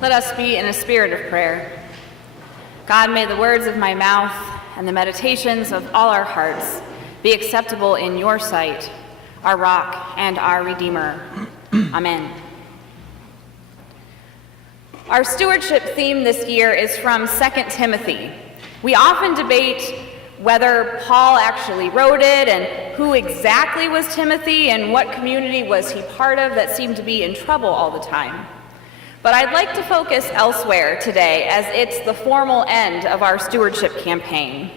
Let us be in a spirit of prayer. God, may the words of my mouth and the meditations of all our hearts be acceptable in your sight, our rock and our Redeemer. Amen. Our stewardship theme this year is from 2 Timothy. We often debate whether Paul actually wrote it and who exactly was Timothy and what community was he part of that seemed to be in trouble all the time. But I'd like to focus elsewhere today, as it's the formal end of our stewardship campaign.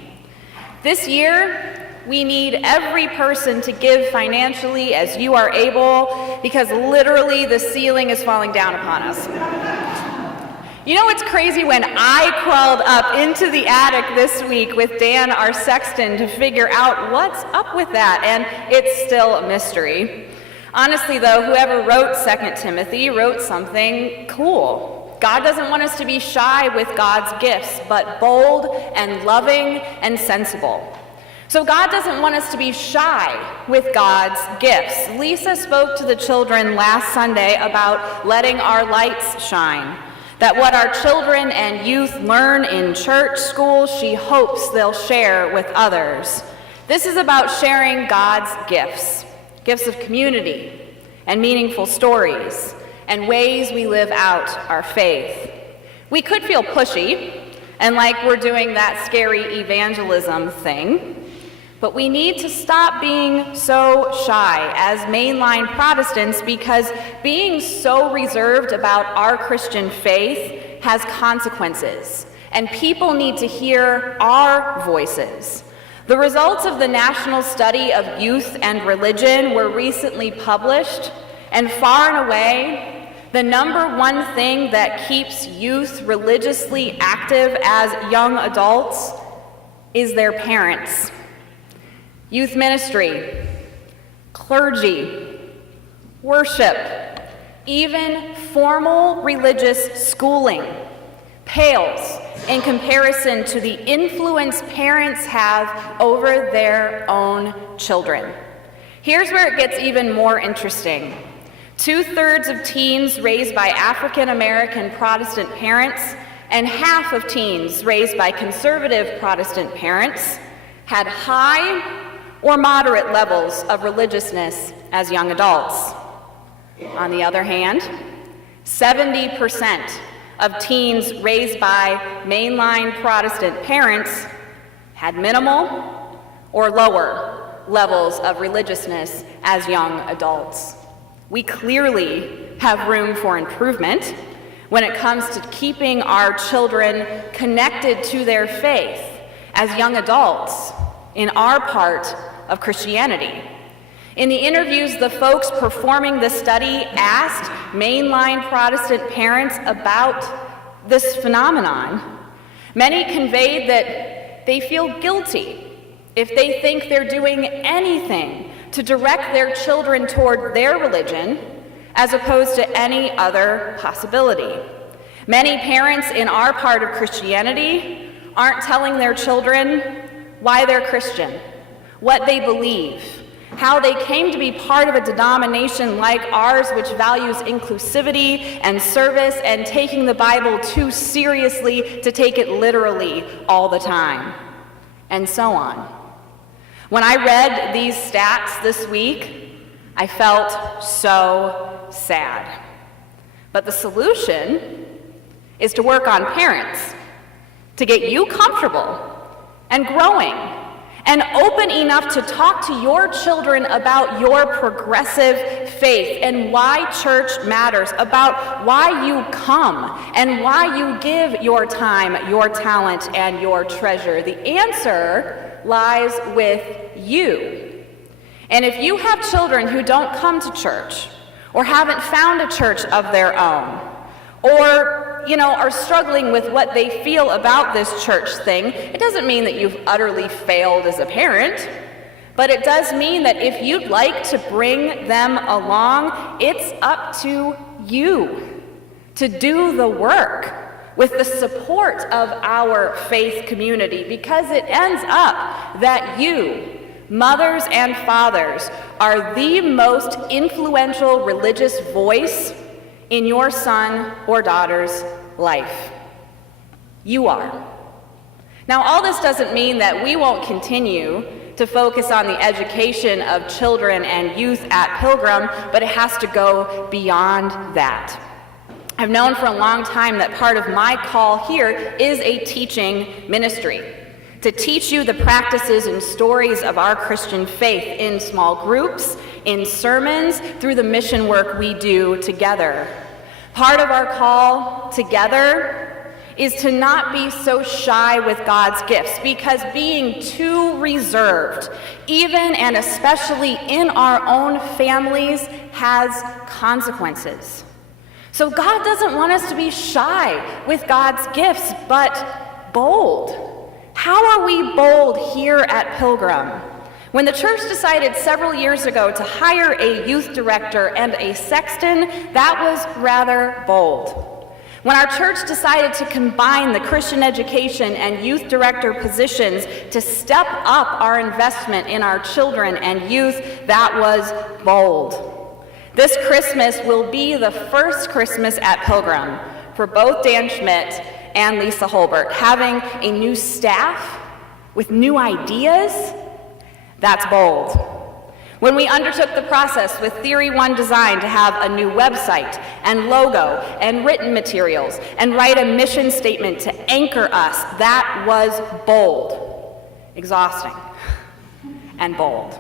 This year, we need every person to give financially as you are able, because literally the ceiling is falling down upon us. You know what's crazy? When I crawled up into the attic this week with Dan, our sexton, to figure out what's up with that, and it's still a mystery. Honestly, though, whoever wrote 2 Timothy wrote something cool. God doesn't want us to be shy with God's gifts, but bold and loving and sensible. So God doesn't want us to be shy with God's gifts. Lisa spoke to the children last Sunday about letting our lights shine, that what our children and youth learn in church, school, she hopes they'll share with others. This is about sharing God's gifts. Gifts of community and meaningful stories and ways we live out our faith. We could feel pushy and like we're doing that scary evangelism thing, but we need to stop being so shy as mainline Protestants, because being so reserved about our Christian faith has consequences, and people need to hear our voices. The results of the National Study of Youth and Religion were recently published, and far and away, the number one thing that keeps youth religiously active as young adults is their parents. Youth ministry, clergy, worship, even formal religious schooling pales in comparison to the influence parents have over their own children. Here's where it gets even more interesting. 2/3 of teens raised by African American Protestant parents and half of teens raised by conservative Protestant parents had high or moderate levels of religiousness as young adults. On the other hand, 70% of teens raised by mainline Protestant parents had minimal or lower levels of religiousness as young adults. We clearly have room for improvement when it comes to keeping our children connected to their faith as young adults in our part of Christianity. In the interviews, the folks performing the study asked mainline Protestant parents about this phenomenon. Many conveyed that they feel guilty if they think they're doing anything to direct their children toward their religion as opposed to any other possibility. Many parents in our part of Christianity aren't telling their children why they're Christian, what they believe, how they came to be part of a denomination like ours, which values inclusivity and service and taking the Bible too seriously to take it literally all the time, and so on. When I read these stats this week, I felt so sad. But the solution is to work on parents, to get you comfortable and growing and open enough to talk to your children about your progressive faith and why church matters, about why you come and why you give your time, your talent, and your treasure. The answer lies with you. And if you have children who don't come to church or haven't found a church of their own, or are struggling with what they feel about this church thing, it doesn't mean that you've utterly failed as a parent, but it does mean that if you'd like to bring them along, it's up to you to do the work with the support of our faith community, because it ends up that you, mothers and fathers, are the most influential religious voice in your son or daughter's life. You are. Now, all this doesn't mean that we won't continue to focus on the education of children and youth at Pilgrim, but it has to go beyond that. I've known for a long time that part of my call here is a teaching ministry, to teach you the practices and stories of our Christian faith in small groups, in sermons, through the mission work we do together. Part of our call together is to not be so shy with God's gifts, because being too reserved, even and especially in our own families, has consequences. So God doesn't want us to be shy with God's gifts, but bold. How are we bold here at Pilgrim? When the church decided several years ago to hire a youth director and a sexton, that was rather bold. When our church decided to combine the Christian education and youth director positions to step up our investment in our children and youth, that was bold. This Christmas will be the first Christmas at Pilgrim for both Dan Schmidt and Lisa Holbert. Having a new staff with new ideas, that's bold. When we undertook the process with Theory One Design to have a new website and logo and written materials and write a mission statement to anchor us, that was bold, exhausting, and bold.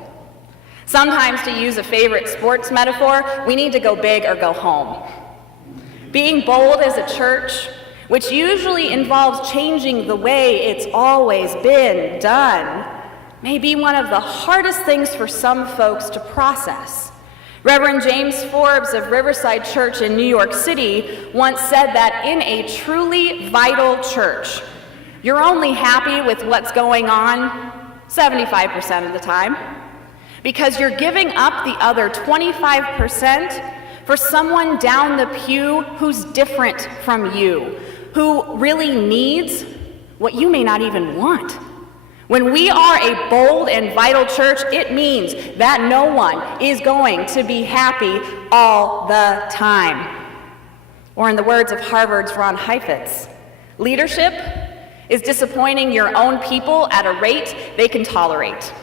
Sometimes, to use a favorite sports metaphor, we need to go big or go home. Being bold as a church, which usually involves changing the way it's always been done, may be one of the hardest things for some folks to process. Reverend James Forbes of Riverside Church in New York City once said that in a truly vital church, you're only happy with what's going on 75% of the time, because you're giving up the other 25% for someone down the pew who's different from you, who really needs what you may not even want. When we are a bold and vital church, it means that no one is going to be happy all the time. Or in the words of Harvard's Ron Heifetz, leadership is disappointing your own people at a rate they can tolerate.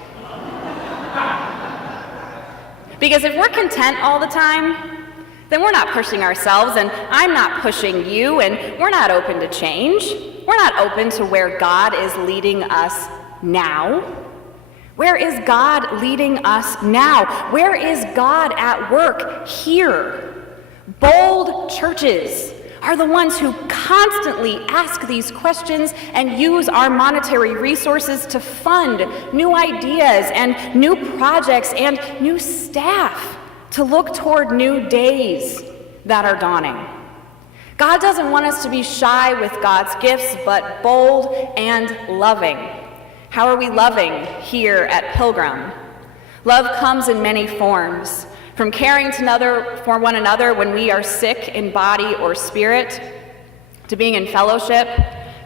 Because if we're content all the time, then we're not pushing ourselves, and I'm not pushing you, and we're not open to change. We're not open to where God is leading us now. Where is God leading us now? Where is God at work here? Bold churches are the ones who constantly ask these questions and use our monetary resources to fund new ideas and new projects and new staff to look toward new days that are dawning. God doesn't want us to be shy with God's gifts, but bold and loving. How are we loving here at Pilgrim? Love comes in many forms, from caring for one another when we are sick in body or spirit, to being in fellowship,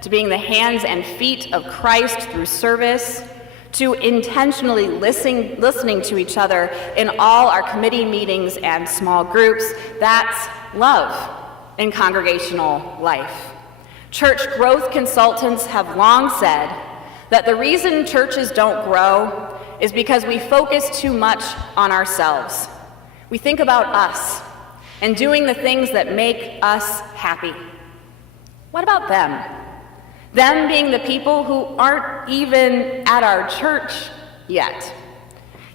to being the hands and feet of Christ through service, to intentionally listening to each other in all our committee meetings and small groups. That's love in congregational life. Church growth consultants have long said that the reason churches don't grow is because we focus too much on ourselves. We think about us and doing the things that make us happy. What about them? Them being the people who aren't even at our church yet.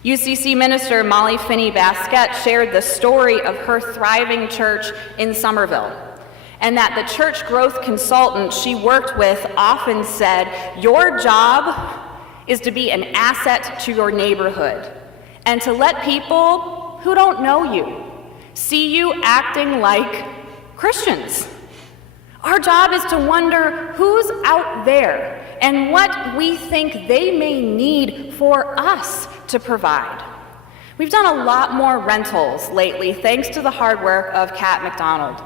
UCC minister Molly Finney-Baskett shared the story of her thriving church in Somerville, and that the church growth consultant she worked with often said, your job is to be an asset to your neighborhood and to let people who don't know you see you acting like Christians. Our job is to wonder who's out there and what we think they may need for us to provide. We've done a lot more rentals lately thanks to the hard work of Kat McDonald.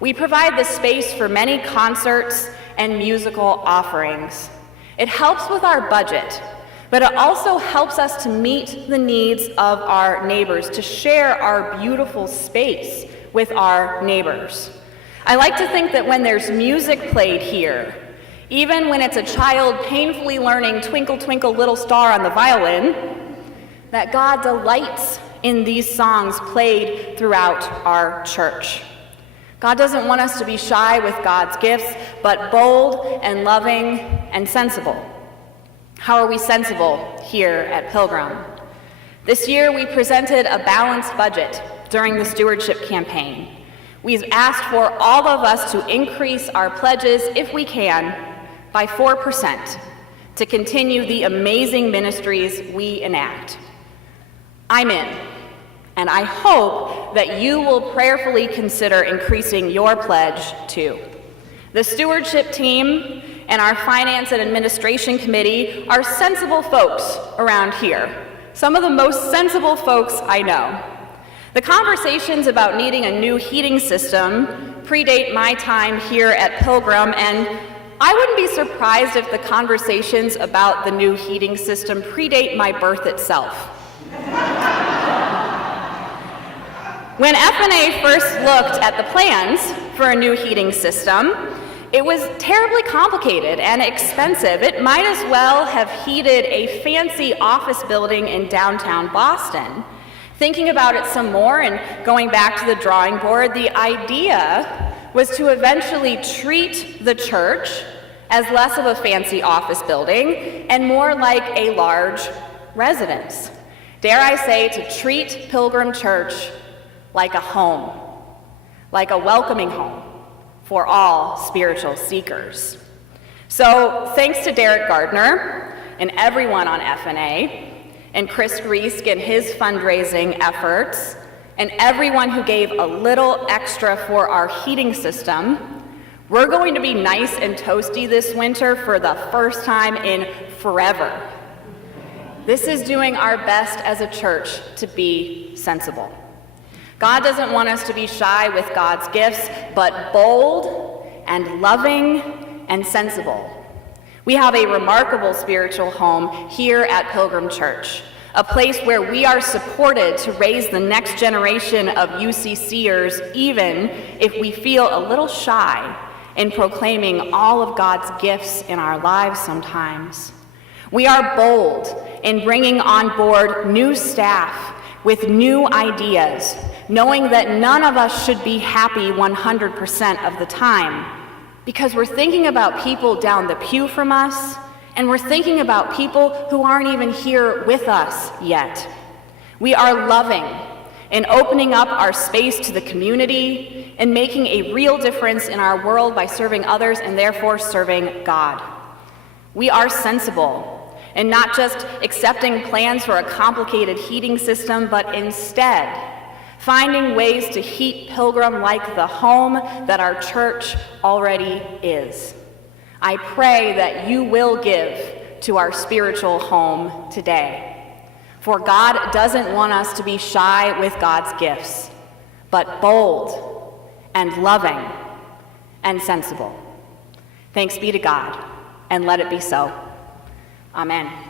We provide the space for many concerts and musical offerings. It helps with our budget, but it also helps us to meet the needs of our neighbors, to share our beautiful space with our neighbors. I like to think that when there's music played here, even when it's a child painfully learning Twinkle, Twinkle, Little Star on the violin, that God delights in these songs played throughout our church. God doesn't want us to be shy with God's gifts, but bold and loving and sensible. How are we sensible here at Pilgrim? This year we presented a balanced budget during the stewardship campaign. We've asked for all of us to increase our pledges, if we can, by 4% to continue the amazing ministries we enact. I'm in. And I hope that you will prayerfully consider increasing your pledge too. The stewardship team and our finance and administration committee are sensible folks around here. Some of the most sensible folks I know. The conversations about needing a new heating system predate my time here at Pilgrim, and I wouldn't be surprised if the conversations about the new heating system predate my birth itself. When F&A first looked at the plans for a new heating system, it was terribly complicated and expensive. It might as well have heated a fancy office building in downtown Boston. Thinking about it some more and going back to the drawing board, the idea was to eventually treat the church as less of a fancy office building and more like a large residence. Dare I say, to treat Pilgrim Church like a home, like a welcoming home for all spiritual seekers. So thanks to Derek Gardner and everyone on F&A, and Chris Reesk and his fundraising efforts, and everyone who gave a little extra for our heating system, we're going to be nice and toasty this winter for the first time in forever. This is doing our best as a church to be sensible. God doesn't want us to be shy with God's gifts, but bold and loving and sensible. We have a remarkable spiritual home here at Pilgrim Church, a place where we are supported to raise the next generation of UCCers, even if we feel a little shy in proclaiming all of God's gifts in our lives sometimes. We are bold in bringing on board new staff with new ideas, knowing that none of us should be happy 100% of the time, because we're thinking about people down the pew from us, and we're thinking about people who aren't even here with us yet. We are loving in opening up our space to the community and making a real difference in our world by serving others and therefore serving God. We are sensible and not just accepting plans for a complicated heating system, but instead finding ways to heat Pilgrim like the home that our church already is. I pray that you will give to our spiritual home today. For God doesn't want us to be shy with God's gifts, but bold and loving and sensible. Thanks be to God, and let it be so. Amen.